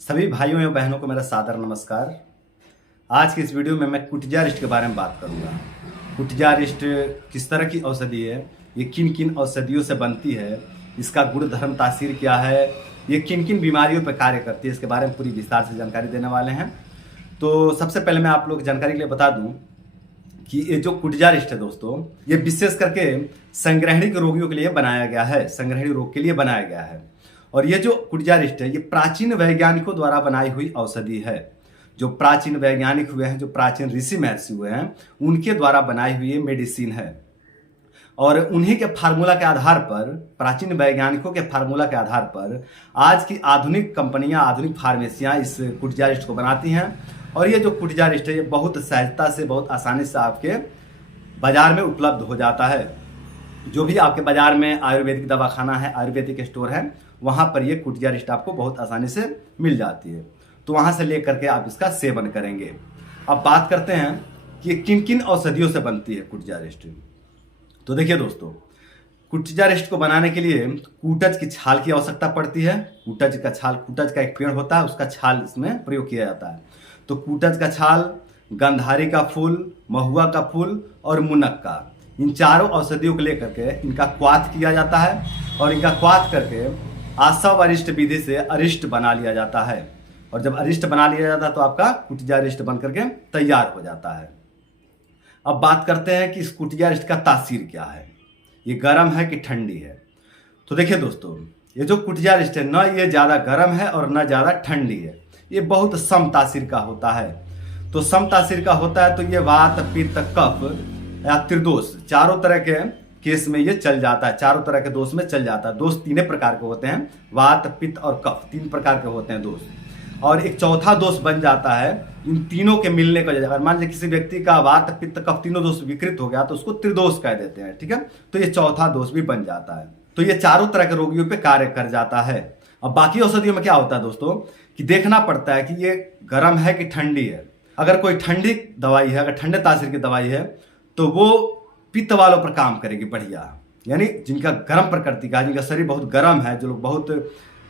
सभी भाइयों एवं बहनों को मेरा सादर नमस्कार। आज की इस वीडियो में मैं कुटजारिस्ट के बारे में बात करूंगा। कुटजारिस्ट किस तरह की औषधि है, ये किन किन औषधियों से बनती है, इसका गुण धर्म तासीर क्या है, ये किन किन बीमारियों पर कार्य करती है, इसके बारे में पूरी विस्तार से जानकारी देने वाले हैं। तो सबसे पहले मैं आप लोग जानकारी के लिए बता दूं कि ये जो कुटजारिस्ट है दोस्तों, ये विशेष करके संग्रहणी के रोगियों के लिए बनाया गया है, संग्रहणी रोग के लिए बनाया गया है। और ये जो कुटजारिस्ट है ये प्राचीन वैज्ञानिकों द्वारा बनाई हुई औषधि है। जो प्राचीन वैज्ञानिक हुए हैं, जो प्राचीन ऋषि महर्षि हुए हैं, उनके द्वारा बनाई हुई ये मेडिसिन है। और उन्हीं के फार्मूला के आधार पर, प्राचीन वैज्ञानिकों के फार्मूला के आधार पर आज की आधुनिक कंपनियां, आधुनिक फार्मेसियां इस कुटजारिस्ट को बनाती हैं। और ये जो कुटजारिस्ट है ये बहुत सहजता से, बहुत आसानी से आपके बाजार में उपलब्ध हो जाता है। जो भी आपके बाजार में आयुर्वेदिक दवाखाना है, आयुर्वेदिक स्टोर है, वहां पर ये कुटजारिस्ट आपको बहुत आसानी से मिल जाती है। तो वहां से लेकर के आप इसका सेवन करेंगे। अब बात करते हैं कि किन किन औषधियों से बनती है कुटजारिस्ट। तो देखिए दोस्तों, कुटजारिस्ट को बनाने के लिए कूटज की छाल की आवश्यकता पड़ती है। कूटज का छाल, कूटज का एक पेड़ होता है, उसका छाल इसमें प्रयोग किया जाता है। तो कूटज का छाल, गंधारी का फूल, महुआ का फूल और मुनक्का, इन चारों औषधियों को लेकर के इनका क्वाथ किया जाता है। और इनका क्वाथ करके आसव अरिष्ट विधि से अरिष्ट बना लिया जाता है। और जब अरिष्ट बना लिया जाता है तो आपका कुटजारिस्ट बन करके तैयार हो जाता है। अब बात करते हैं कि इस कुटजारिस्ट का तासीर क्या है, ये गर्म है कि ठंडी है। तो देखिए दोस्तों, ये जो कुटजारिस्ट है न ये ज़्यादा गर्म है और न ज़्यादा ठंडी है, ये बहुत सम तासीर का होता है। तो सम तासीर का होता है तो ये वात, पित्त, कफ या त्रिदोष, चारों तरह के केस में ये चल जाता है, चारों तरह के दोष में चल जाता है। दोष तीन प्रकार के होते हैं, वात, पित्त और कफ, तीन प्रकार के होते हैं दोष। और एक चौथा दोष बन जाता है इन तीनों के मिलने का। अगर मान लीजिए किसी व्यक्ति का वात, पित्त, कफ तीनों दोष विकृत हो गया तो उसको त्रिदोष कह देते हैं, ठीक है। तो ये चौथा दोष भी बन जाता है। तो ये चारों तरह के रोगियों पे कार्य कर जाता है। अब बाकी औषधियों में क्या होता है दोस्तों कि देखना पड़ता है कि ये गर्म है कि ठंडी है। अगर कोई ठंडी दवाई है, अगर ठंडे तासीर की दवाई है तो वो पित्त वालों पर काम करेगी बढ़िया, यानी जिनका गर्म प्रकृति का, जिनका शरीर बहुत गर्म है, जो लोग बहुत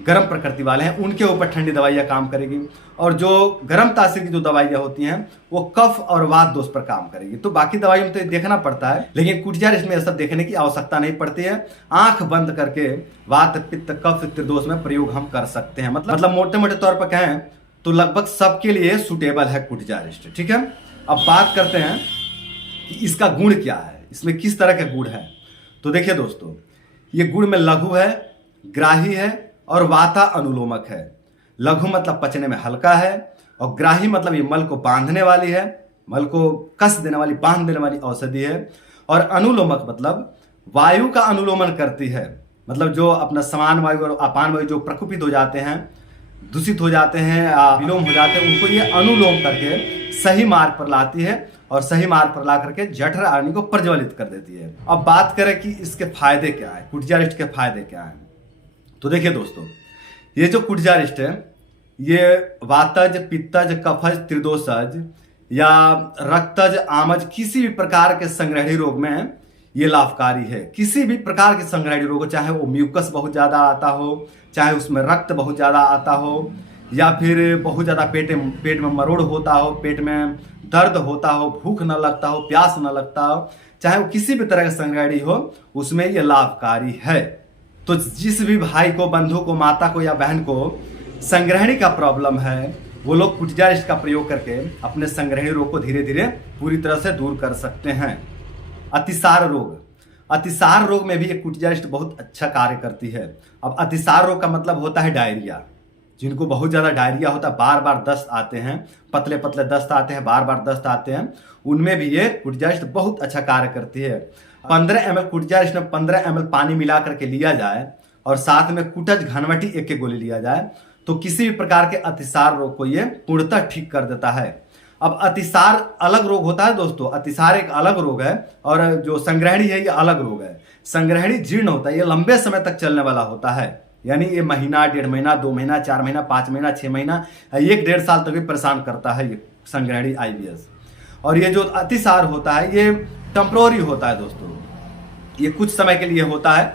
गर्म प्रकृति वाले हैं, उनके ऊपर ठंडी दवाइयाँ काम करेगी। और जो गर्म तासीर की जो दवाइयाँ होती हैं वो कफ और वात दोष पर काम करेगी। तो बाकी दवाइयों में तो देखना पड़ता है, लेकिन कुटजारिस्ट में यह सब देखने की आवश्यकता नहीं पड़ती है। आंख बंद करके वात, पित्त, कफ, त्रिदोष में प्रयोग हम कर सकते हैं। मतलब मोटे मोटे तौर पर कहें तो लगभग सबके लिए सुटेबल है कुटजारिस्ट, ठीक है। अब बात करते हैं कि इसका गुण क्या है, इसमें किस तरह के गुण है। तो देखिए दोस्तों, ये गुण में लघु है, ग्राही है और वाता अनुलोमक है। लघु मतलब पचने में हल्का है, और ग्राही मतलब ये मल को बांधने वाली है, मल को कस देने वाली, बांध देने वाली औषधि है। और अनुलोमक मतलब वायु का अनुलोमन करती है। मतलब जो अपना समान वायु और अपान वायु जो प्रकुपित हो जाते हैं, दूषित हो जाते हैं, विलोम हो जाते हैं, उनको ये अनुलोम करके सही मार्ग पर लाती है और सही मार्ग पर ला करके जठर अग्नि को प्रज्वलित कर देती है। अब बात करें कि इसके फायदे क्या है, कुटजारिस्ट के फायदे क्या हैं। तो देखिए दोस्तों, ये जो कुटजारिस्ट है ये वातज, पित्तज, कफज, त्रिदोषज या रक्तज, आमज, किसी भी प्रकार के संग्रहणी रोग में ये लाभकारी है। किसी भी प्रकार के संग्रहणी रोग, चाहे वो म्यूकस बहुत ज़्यादा आता हो, चाहे उसमें रक्त बहुत ज़्यादा आता हो, या फिर बहुत ज़्यादा पेट में मरोड़ होता हो, पेट में दर्द होता हो, भूख न लगता हो, प्यास न लगता हो, चाहे वो किसी भी तरह का संग्रहणी हो, उसमें ये लाभकारी है। तो जिस भी भाई को, बंधु को, माता को या बहन को संग्रहणी का प्रॉब्लम है, वो लोग कुटजारिस्ट का प्रयोग करके अपने संग्रहणी रोग को धीरे धीरे पूरी तरह से दूर कर सकते हैं। अतिसार रोग, अतिसार रोग में भी ये कुटजारिस्ट बहुत अच्छा कार्य करती है। अब अतिसार रोग का मतलब होता है डायरिया। जिनको बहुत ज़्यादा डायरिया होता है, बार बार दस्त आते हैं, पतले पतले दस्त आते हैं, बार बार दस्त आते हैं, उनमें भी ये कुटजारिस्ट बहुत अच्छा कार्य करती है। 15 ml कुटजारिस्ट में 15 ml पानी मिला करके लिया जाए और साथ में कुटज घनवटी एक गोली लिया जाए तो किसी भी प्रकार के अतिसार रोग को ये पूर्णतः ठीक कर देता है। अब अतिसार अलग रोग होता है दोस्तों, अतिसार एक अलग रोग है और जो संग्रहणी है ये अलग रोग है। संग्रहणी जीर्ण होता है, ये लंबे समय तक चलने वाला होता है, यानी ये महीना, 1.5 महीना, 2 महीना, 4 महीना, 5 महीना, 6 महीना, 1-1.5 साल तक भी परेशान करता है ये संग्रहणी IBS। और ये जो अतिसार होता है ये टेम्पोररी होता है दोस्तों, ये कुछ समय के लिए होता है,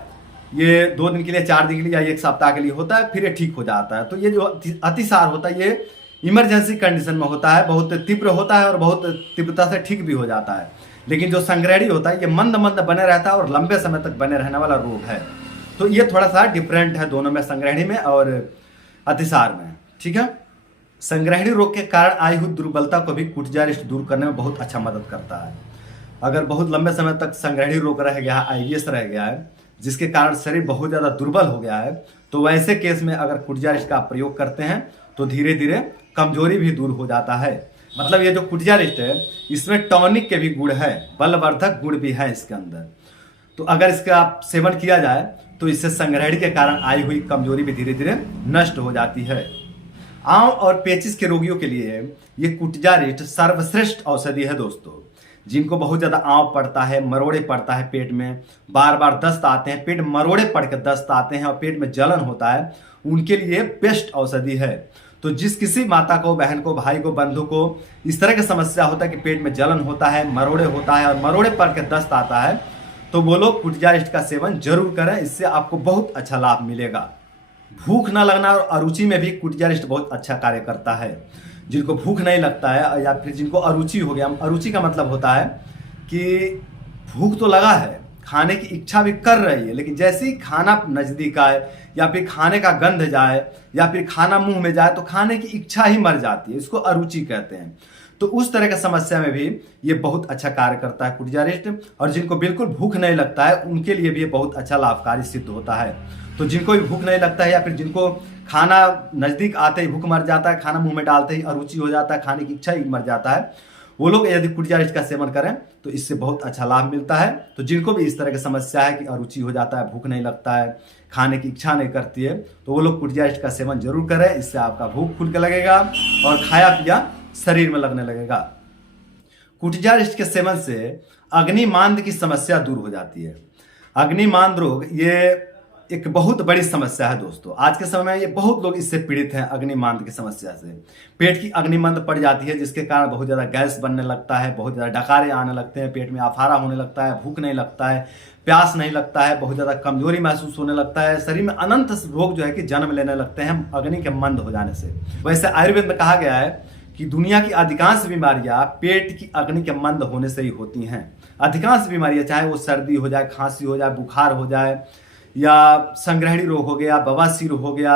ये 2 दिन के लिए, 4 दिन के लिए या 1 सप्ताह के लिए होता है, फिर ये ठीक हो जाता है। तो ये जो अतिसार होता है ये इमरजेंसी कंडीशन में होता है, बहुत तीव्र होता है और बहुत तीव्रता से ठीक भी हो जाता है। लेकिन जो संग्रहणी होता है ये मंद मंद बने रहता है और लंबे समय तक बने रहने वाला रोग है। तो ये थोड़ा सा डिफरेंट है दोनों में, संग्रहणी में और अतिसार में। ठीक है। संग्रहणी रोग के कारण आई हुई दुर्बलता को भी कुटजा रिस्ट दूर करने में बहुत अच्छा मदद करता है। अगर बहुत लंबे समय तक संग्रहणी रोग रह गया है, आईबीएस रह गया है, जिसके कारण शरीर बहुत ज़्यादा दुर्बल हो गया है, तो वैसे केस में अगर कुटजा रिस्ट का प्रयोग करते हैं तो धीरे धीरे कमजोरी भी दूर हो जाता है। मतलब ये जो कुटजा रिस्ट है इसमें टॉनिक के भी गुण है, बलवर्धक गुण भी है इसके अंदर। तो अगर इसका सेवन किया जाए तो इससे संग्रहणी के कारण आई हुई कमजोरी भी धीरे धीरे नष्ट हो जाती है। आंव और पेचिस के रोगियों के लिए ये कुटजा रिस्ट सर्वश्रेष्ठ औषधि है दोस्तों। जिनको बहुत ज़्यादा आंव पड़ता है, मरोड़े पड़ता है पेट में, बार बार दस्त आते हैं, पेट मरोड़े पड़ के दस्त आते हैं और पेट में जलन होता है, उनके लिए बेस्ट औषधि है। तो जिस किसी माता को, बहन को, भाई को, बंधु को इस तरह की समस्या होता है कि पेट में जलन होता है, मरोड़े होता है और मरोड़े पड़ के दस्त आता है, तो वो लोग कुटजा रिस्ट का सेवन जरूर करें। इससे आपको बहुत अच्छा लाभ मिलेगा। भूख न लगना और अरुचि में भी कुटजा रिस्ट बहुत अच्छा कार्य करता है। जिनको भूख नहीं लगता है या फिर जिनको अरुचि हो गया, अरुचि का मतलब होता है कि भूख तो लगा है, खाने की इच्छा भी कर रही है, लेकिन जैसे ही खाना नज़दीक आए या फिर खाने का गंध जाए या फिर खाना मुंह में जाए तो खाने की इच्छा ही मर जाती है, इसको अरुचि कहते हैं। तो उस तरह की समस्या में भी ये बहुत अच्छा कार्य करता है कुटजा रिस्ट। और जिनको बिल्कुल भूख नहीं लगता है उनके लिए भी ये बहुत अच्छा लाभकारी सिद्ध होता है। तो जिनको भी भूख नहीं लगता है या फिर जिनको खाना नज़दीक आते ही भूख मर जाता है, खाना मुंह में डालते ही अरुचि हो जाता है, खाने की इच्छा ही मर जाता है, वो लोग यदि कुटजा रिस्ट का सेवन करें तो इससे बहुत अच्छा लाभ मिलता है। तो जिनको भी इस तरह की समस्या है कि अरुचि हो जाता है, भूख नहीं लगता है, खाने की इच्छा नहीं करती है, तो वो लोग कुटजा रिस्ट का सेवन जरूर करें। इससे आपका भूख खुल के लगेगा और खाया पिया शरीर में लगने लगेगा। कुटजा रिस्ट के सेवन से अग्निमांद की समस्या दूर हो जाती है। अग्निमांद रोग ये एक बहुत बड़ी समस्या है दोस्तों। आज के समय में ये बहुत लोग इससे पीड़ित हैं, अग्निमांद की समस्या से। पेट की अग्निमंद पड़ जाती है जिसके कारण बहुत ज़्यादा गैस बनने लगता है, बहुत ज़्यादा डकारे आने लगते हैं, पेट में आफारा होने लगता है, भूख नहीं लगता है, प्यास नहीं लगता है, बहुत ज़्यादा कमजोरी महसूस होने लगता है, शरीर में अनंत रोग जो है कि जन्म लेने लगते हैं अग्नि के मंद हो जाने से। वैसे आयुर्वेद में कहा गया है कि दुनिया की अधिकांश बीमारियां पेट की अग्नि के मंद होने से ही होती हैं। अधिकांश बीमारियां, चाहे वो सर्दी हो जाए, खांसी हो जाए, बुखार हो जाए, या संग्रहणी रोग हो गया, बवासीर हो गया,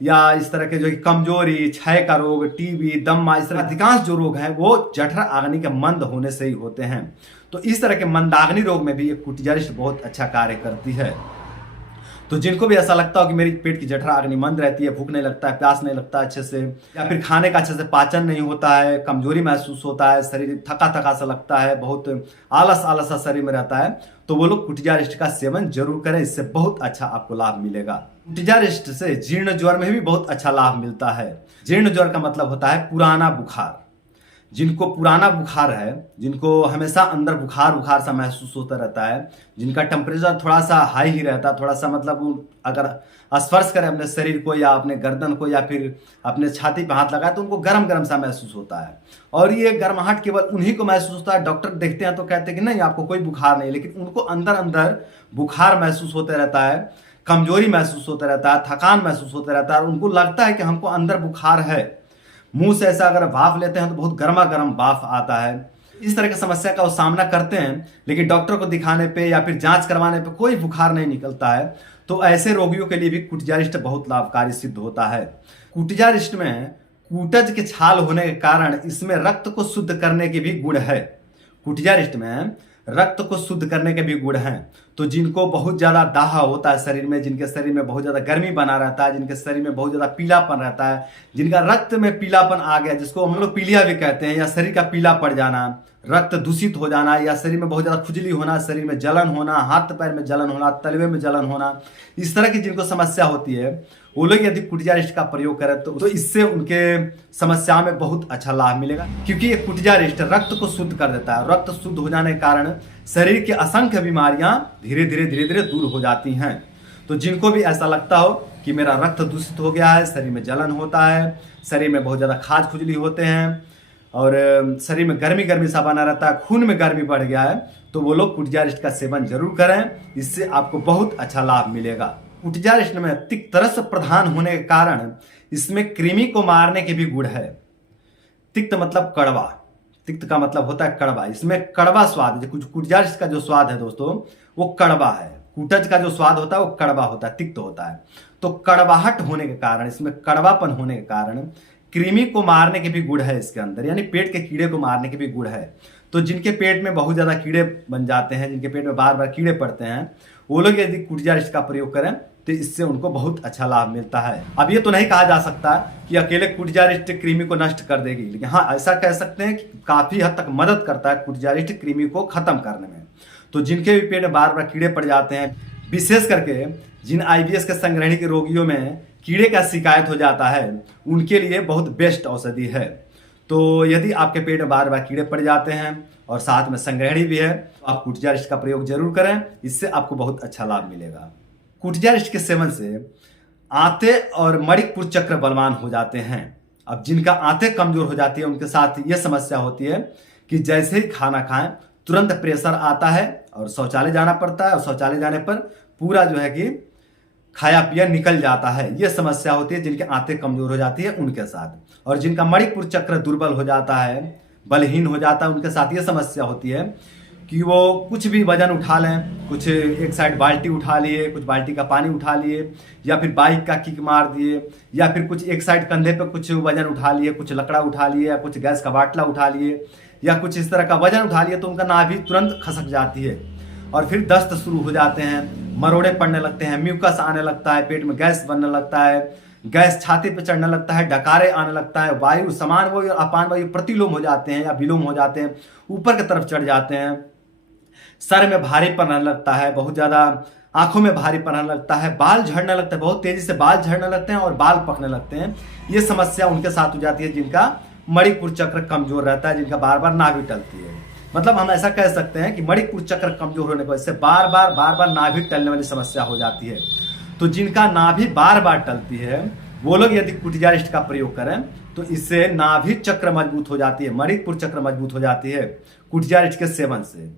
या इस तरह के जो कमजोरी, क्षय का रोग, टीबी, दमा, इस तरह अधिकांश जो रोग हैं वो जठर अग्नि के मंद होने से ही होते हैं। तो इस तरह के मंदाग्नि रोग में भी ये कुटजा रिस्ट बहुत अच्छा कार्य करती है। तो जिनको भी ऐसा लगता हो कि मेरी पेट की जठरा अग्नि मंद रहती है, भूख नहीं लगता है, प्यास नहीं लगता अच्छे से, या फिर खाने का अच्छे से पाचन नहीं होता है, कमजोरी महसूस होता है, शरीर थका थका सा लगता है, बहुत आलस आलस सा शरीर में रहता है, तो वो लोग कुटजा रिस्ट का सेवन जरूर करें। इससे बहुत अच्छा आपको लाभ मिलेगा। कुटजा रिस्ट से जीर्ण ज्वर में भी बहुत अच्छा लाभ मिलता है। जीर्ण ज्वर का मतलब होता है पुराना बुखार। जिनको पुराना बुखार है, जिनको हमेशा अंदर बुखार बुखार सा महसूस होता रहता है, जिनका टेम्परेचर थोड़ा सा हाई ही रहता है, थोड़ा सा मतलब अगर स्पर्श करें अपने शरीर को या अपने गर्दन को या फिर अपने छाती पे हाथ लगाए तो उनको गर्म गर्म सा महसूस होता है। और ये गर्माहट केवल उन्हीं को महसूस होता है। डॉक्टर देखते हैं तो कहते हैं कि नहीं आपको कोई बुखार नहीं, लेकिन उनको अंदर अंदर बुखार महसूस होता रहता है, कमजोरी महसूस होता रहता है, थकान महसूस होता रहता है और उनको लगता है कि हमको अंदर बुखार है। मुंह से ऐसा अगर भाप लेते हैं तो बहुत गर्मा गर्म भाप आता है। इस तरह की समस्या का वो सामना करते हैं, लेकिन डॉक्टर को दिखाने पे या फिर जांच करवाने पे कोई बुखार नहीं निकलता है। तो ऐसे रोगियों के लिए भी कुटजा रिस्ट बहुत लाभकारी सिद्ध होता है। कुटजा रिस्ट में कूटज के छाल होने के कारण इसमें रक्त को शुद्ध करने के भी गुण है। कुटजा रिस्ट में रक्त को शुद्ध करने के भी गुण हैं। तो जिनको बहुत ज़्यादा दाह होता है शरीर में, जिनके शरीर में बहुत ज़्यादा गर्मी बना रहता है, जिनके शरीर में बहुत ज़्यादा पीलापन रहता है, जिनका रक्त में पीलापन आ गया, जिसको हम लोग पीलिया भी कहते हैं, या शरीर का पीला पड़ जाना, रक्त दूषित हो जाना, या शरीर में बहुत ज़्यादा खुजली होना, शरीर में जलन होना, हाथ पैर में जलन होना, तलवे में जलन होना, इस तरह की जिनको समस्या होती है वो लोग यदि कुटजा रिस्ट का प्रयोग करें तो इससे उनके समस्या में बहुत अच्छा लाभ मिलेगा। क्योंकि ये कुटजा रिस्ट रक्त को शुद्ध कर देता है। रक्त शुद्ध हो जाने के कारण शरीर की असंख्य बीमारियां धीरे धीरे दूर हो जाती हैं। तो जिनको भी ऐसा लगता हो कि मेरा रक्त दूषित हो गया है, शरीर में जलन होता है, शरीर में बहुत ज़्यादा खाज खुजली होते हैं, और शरीर में गर्मी गर्मी सा बना रहता है, खून में गर्मी बढ़ गया है, तो वो लोग कुटजारिस्ट का सेवन जरूर करें। इससे आपको बहुत अच्छा लाभ मिलेगा। कुटजारिस्ट में तिक्त रस प्रधान होने के कारण इसमें कृमि को मारने के भी गुण है। तिक्त मतलब कड़वा, तिक्त का मतलब होता है कड़वा। इसमें कड़वा स्वाद है। कुटजारिस्ट का जो स्वाद है दोस्तों वो कड़वा है। कुटज का जो स्वाद होता है वो कड़वा होता है, तिक्त होता है। तो कड़वाहट होने के कारण, इसमें कड़वापन होने के कारण कृमि को मारने के भी गुण है इसके अंदर, यानी पेट के कीड़े को मारने के भी गुण है। तो जिनके पेट में बहुत ज्यादा कीड़े बन जाते हैं, जिनके पेट में बार बार कीड़े पड़ते हैं, वो लोग यदि कुटजारिस्ट का प्रयोग करें तो इससे उनको बहुत अच्छा लाभ मिलता है। अब ये तो नहीं कहा जा सकता कि अकेले कुटजारिस्ट कृमि को नष्ट कर देगी, लेकिन हाँ ऐसा कह सकते हैं कि काफी हद तक मदद करता है कुटजारिस्ट कृमि को खत्म करने में। तो जिनके भी पेट में बार बार कीड़े पड़ जाते हैं, विशेष करके जिन IBS के संग्रहणी के रोगियों में कीड़े का शिकायत हो जाता है, उनके लिए बहुत बेस्ट औषधि है। तो यदि आपके पेट में बार बार कीड़े पड़ जाते हैं और साथ में संग्रहणी भी है, तो आप कुटजारिस्ट का प्रयोग जरूर करें। इससे आपको बहुत अच्छा लाभ मिलेगा। कुटजारिस्ट के सेवन से आंतें और मणिपुर चक्र बलवान हो जाते हैं। अब जिनका आंतें कमजोर हो जाती है उनके साथ ये समस्या होती है कि जैसे ही खाना खाएं तुरंत प्रेशर आता है और शौचालय जाना पड़ता है, और शौचालय जाने पर पूरा जो है कि खाया पिया निकल जाता है। ये समस्या होती है जिनके आंतें कमजोर हो जाती है उनके साथ। और जिनका मणिपुर चक्र दुर्बल हो जाता है, बलहीन हो जाता है, उनके साथ ये समस्या होती है कि वो कुछ भी वजन उठा लें, कुछ एक साइड बाल्टी उठा लिए, कुछ बाल्टी का पानी उठा लिए, या फिर बाइक का किक मार दिए, या फिर कुछ एक साइड कंधे पे कुछ वजन उठा लिए, कुछ लकड़ा उठा लिए, या कुछ गैस का बाटला उठा लिए, या कुछ इस तरह का वजन उठा लिए, तो उनका नाभि तुरंत खसक जाती है और फिर दस्त शुरू हो जाते हैं, मरोड़े पड़ने लगते हैं, म्यूकस आने लगता है, पेट में गैस बनने लगता है, गैस छाती पे चढ़ने लगता है, डकारे आने लगता है, वायु समान वायु और अपान वायु प्रतिलोम हो जाते हैं या विलोम हो जाते हैं, ऊपर की तरफ चढ़ जाते हैं, सर में भारीपन आने लगता है, बहुत ज्यादा आंखों में भारीपन आने लगता है, बाल झड़ने लगते हैं, बहुत तेजी से बाल झड़ने लगते हैं और बाल पकने लगते हैं। ये समस्या उनके साथ हो जाती है जिनका मणिपुर चक्र कमजोर रहता है, जिनका बार बार नाभि टलती है। मतलब हम ऐसा कह सकते हैं कि मणिपुर चक्र कमजोर होने की वजह से बार बार नाभि टलने वाली समस्या हो जाती है। तो जिनका नाभि बार बार टलती है वो लोग यदि कुटजारिस्ट का प्रयोग करें तो इससे नाभि चक्र मजबूत हो जाती है, मणिपुर चक्र मजबूत हो जाती है कुटजारिस्ट के सेवन से।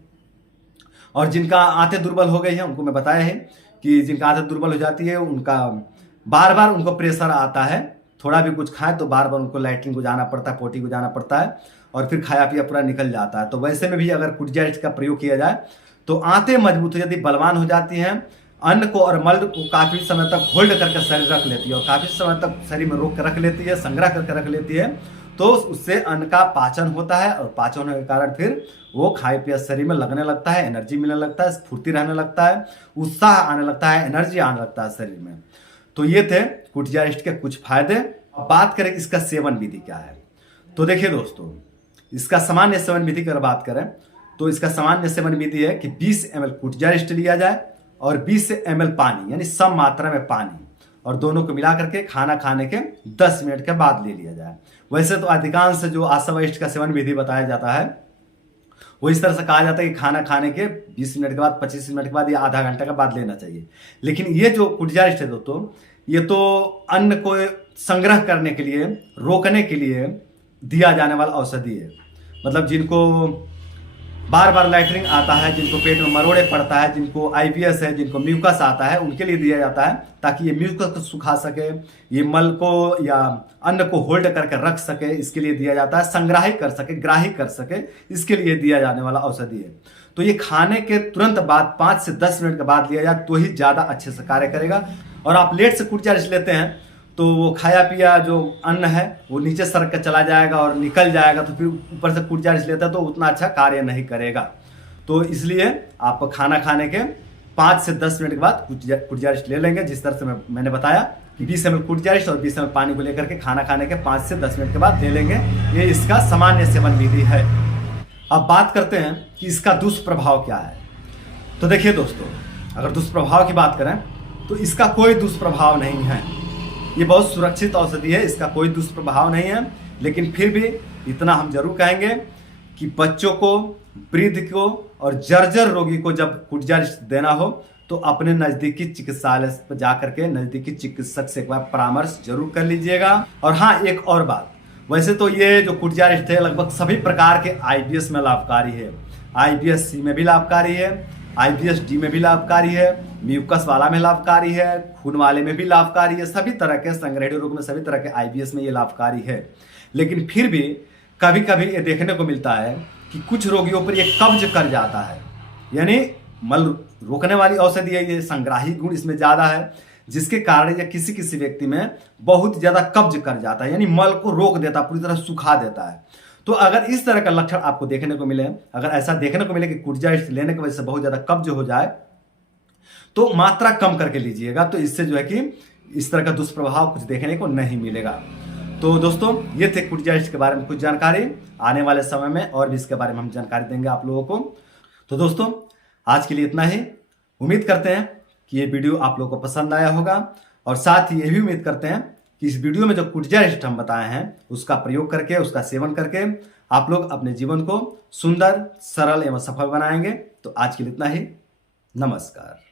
और जिनका आंतें दुर्बल हो गई है उनको मैं बताया है कि जिनका आंतें दुर्बल हो जाती है उनका बार बार उनको प्रेशर आता है, थोड़ा भी कुछ खाएं तो बार बार उनको लैट्रिन को जाना पड़ता है, पोटी को जाना पड़ता है और फिर खाया पिया पूरा निकल जाता है। तो वैसे में भी अगर कुटजारिस्ट का प्रयोग किया जाए तो आंतें मजबूत हो जाती, बलवान हो जाती हैं, अन्न को और मल को काफी समय तक होल्ड करके शरीर रख लेती है और काफी समय तक शरीर में रोक कर रख लेती है, संग्रह करके रख लेती है। तो उससे अन्न का पाचन होता है और पाचन होने के कारण फिर वो खाए पिया शरीर में लगने लगता है, एनर्जी मिलने लगता है, स्फूर्ति रहने लगता है, उत्साह आने लगता है, एनर्जी आने लगता है शरीर में। तो ये थे कुटजारिस्ट के कुछ फायदे। अब बात करें इसका सेवन विधि क्या है। तो देखिए दोस्तों, इसका सामान्य सेवन विधि की अगर बात करें तो इसका सामान्य सेवन विधि है कि 20 ml कुटजारिस्ट लिया जाए और 20 ml पानी, यानी सम मात्रा में पानी, और दोनों को मिला करके खाना खाने के 10 मिनट के बाद ले लिया जाए। वैसे तो अधिकांश जो आशा वरिष्ठ का सेवन विधि बताया जाता है वो इस तरह से कहा जाता है कि खाना खाने के 20 मिनट के बाद, 25 मिनट के बाद या आधा घंटा के बाद लेना चाहिए। लेकिन ये जो कुटजारिस्ट है दोस्तों, ये तो अन्न को संग्रह करने के लिए, रोकने के लिए दिया जाने वाला औषधि है। मतलब जिनको बार बार लैट्रिन आता है, जिनको पेट में मरोड़े पड़ता है, जिनको IBS है, जिनको म्यूकस आता है, उनके लिए दिया जाता है ताकि ये म्यूकस को सुखा सके, ये मल को या अन्न को होल्ड करके रख सके, इसके लिए दिया जाता है, संग्राही कर सके, ग्राही कर सके, इसके लिए दिया जाने वाला औषधि है। तो ये खाने के तुरंत बाद 5 से 10 मिनट के बाद लिया जाए तो ही ज्यादा अच्छे से कार्य करेगा। और आप लेट से कुटजारिस्ट लेते हैं तो वो खाया पिया जो अन्न है वो नीचे सरक कर चला जाएगा और निकल जाएगा, तो फिर ऊपर से कुटजारिस्ट लेता है तो उतना अच्छा कार्य नहीं करेगा। तो इसलिए आप खाना खाने के 5 से 10 मिनट के बाद कुटजारिस्ट ले लेंगे, जिस तरह से मैंने बताया कि 20 ml कुटजारिस्ट और 20 ml पानी को लेकर के खाना खाने के 5 से 10 मिनट के बाद ले लेंगे। ये इसका सामान्य सेवन विधि है। अब बात करते हैं कि इसका दुष्प्रभाव क्या है। तो देखिए दोस्तों, अगर दुष्प्रभाव की बात करें तो इसका कोई दुष्प्रभाव नहीं है। ये बहुत सुरक्षित औषधि है, इसका कोई दुष्प्रभाव नहीं है। लेकिन फिर भी इतना हम जरूर कहेंगे कि बच्चों को, वृद्ध को और जर्जर रोगी को जब कुटजारिस्ट देना हो तो अपने नजदीकी चिकित्सालय पर जाकर के नजदीकी चिकित्सक से एक बार परामर्श जरूर कर लीजिएगा। और हाँ, एक और बात, वैसे तो ये जो कुटजारिस्ट है लगभग सभी प्रकार के आईबीएस में लाभकारी है। आईबीएस सी में भी लाभकारी है, आईबीएस डी में भी लाभकारी है, म्यूकस वाला में लाभकारी है, खून वाले में भी लाभकारी है। सभी तरह के संग्रहणीय रोग में, सभी तरह के आईबीएस में ये लाभकारी है। लेकिन फिर भी कभी कभी ये देखने को मिलता है कि कुछ रोगियों पर ये कब्ज कर जाता है, यानी मल रोकने वाली औषधि है, ये संग्राही गुण इसमें ज्यादा है, जिसके कारण ये किसी किसी व्यक्ति में बहुत ज्यादा कब्ज कर जाता है, यानी मल को रोक देता है, पूरी तरह सुखा देता है। तो अगर इस तरह का लक्षण आपको देखने को मिले, अगर ऐसा देखने को मिले कि कुटजारिस्ट लेने की वजह से बहुत ज्यादा कब्ज हो जाए, तो मात्रा कम करके लीजिएगा। तो इससे जो है कि इस तरह का दुष्प्रभाव कुछ देखने को नहीं मिलेगा। तो दोस्तों, ये थे कुटजारिस्ट के बारे में कुछ जानकारी। आने वाले समय में और भी इसके बारे में हम जानकारी देंगे आप लोगों को। तो दोस्तों, आज के लिए इतना ही। उम्मीद करते हैं कि ये वीडियो आप लोगों को पसंद आया होगा, और साथ ही ये भी उम्मीद करते हैं कि इस वीडियो में जो कुटजारिस्ट हम बताए हैं उसका प्रयोग करके, उसका सेवन करके आप लोग अपने जीवन को सुंदर, सरल एवं सफल बनाएंगे। तो आज के लिए इतना ही। नमस्कार।